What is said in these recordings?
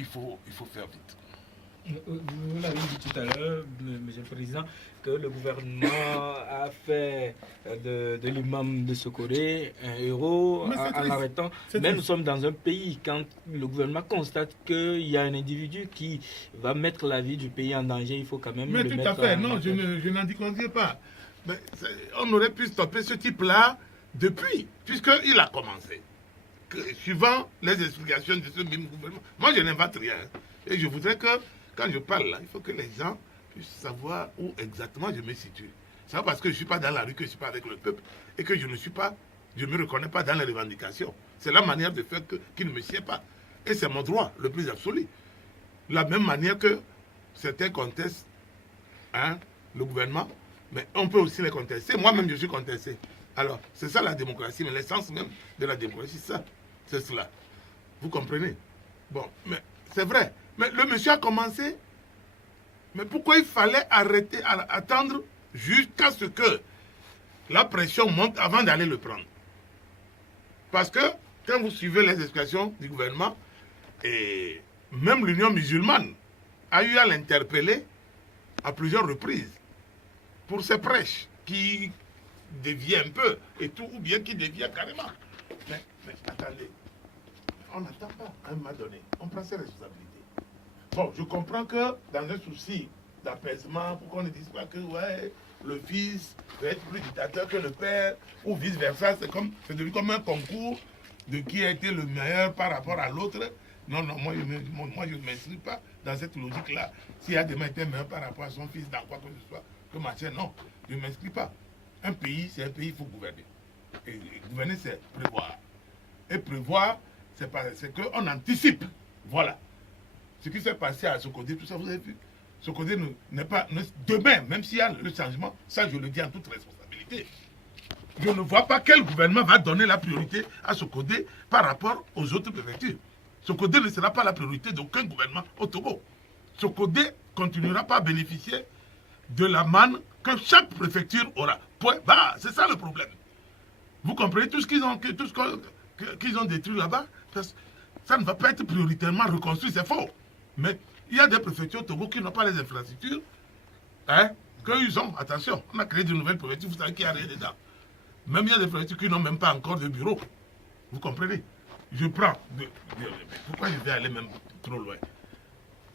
il faut faire vite. Vous l'avez dit tout à l'heure, Monsieur le Président, que le gouvernement a fait de l'imam de Sokoré un héros en l'arrêtant. Mais nous sommes dans un pays, quand le gouvernement constate qu'il y a un individu qui va mettre la vie du pays en danger, il faut quand même le mettre en... Mais tout à fait, non, je n'en déconseille pas. Mais on aurait pu stopper ce type-là depuis, puisqu'il a commencé. Suivant les explications de ce même gouvernement. Moi, je n'invente rien. Et je voudrais que, quand je parle là, il faut que les gens puissent savoir où exactement je me situe. C'est pas parce que je ne suis pas dans la rue que je ne suis pas avec le peuple et que je ne me reconnais pas dans les revendications. C'est la manière de faire qu'il ne me sied pas. Et c'est mon droit le plus absolu. La même manière que certains contestent le gouvernement, mais on peut aussi les contester. Moi-même, je suis contesté. Alors, c'est ça la démocratie, mais l'essence même de la démocratie, c'est cela. Vous comprenez? Bon, mais c'est vrai. Mais le monsieur a commencé. Mais pourquoi il fallait attendre jusqu'à ce que la pression monte avant d'aller le prendre? Parce que, quand vous suivez les explications du gouvernement, et même l'Union musulmane a eu à l'interpeller à plusieurs reprises pour ses prêches qui dévient un peu, et tout, ou bien qui dévient carrément. Mais attendez, on n'attend pas à un moment donné, on prend ses responsabilités. Bon, je comprends que dans un souci d'apaisement, pour qu'on ne dise pas que ouais, le fils peut être plus dictateur que le père, ou vice-versa, c'est devenu comme un concours de qui a été le meilleur par rapport à l'autre. Non, moi je ne m'inscris pas dans cette logique-là. S'il y a demain été meilleur par rapport à son fils dans quoi que ce soit, que machin, non, je ne m'inscris pas. Un pays, c'est un pays, il faut gouverner. Et gouverner, c'est prévoir. Et prévoir, c'est qu'on anticipe. Voilà. Ce qui s'est passé à Sokodé, tout ça, vous avez vu. Sokodé n'est pas... Demain, même s'il y a le changement, ça je le dis en toute responsabilité, je ne vois pas quel gouvernement va donner la priorité à Sokodé par rapport aux autres préfectures. Sokodé ne sera pas la priorité d'aucun gouvernement au Togo. Sokodé continuera pas à bénéficier de la manne que chaque préfecture aura. C'est ça le problème. Vous comprenez tout ce qu'ils ont détruit là-bas? Ça ne va pas être prioritairement reconstruit, c'est faux. Mais il y a des préfectures au Togo qui n'ont pas les infrastructures. Qu'ils ont, attention, on a créé de nouvelles préfectures, vous savez qu'il n'y a rien dedans. Même il y a des préfectures qui n'ont même pas encore de bureau. Vous comprenez? Je prends. Pourquoi je vais aller même trop loin?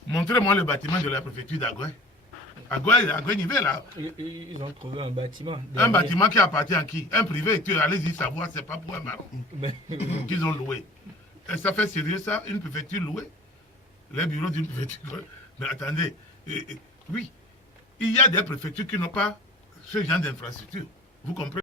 Montrez-moi le bâtiment de la préfecture d'Agoué. Agoué-Nivé, là. Ils ont trouvé un bâtiment. Un bâtiment qui appartient à qui? Un privé. Allez-y savoir, c'est pas pour un marron qu'ils ont loué. Et ça fait sérieux ça, une préfecture louée? Les bureaux d'une préfecture. Mais attendez, oui, il y a des préfectures qui n'ont pas ce genre d'infrastructure. Vous comprenez?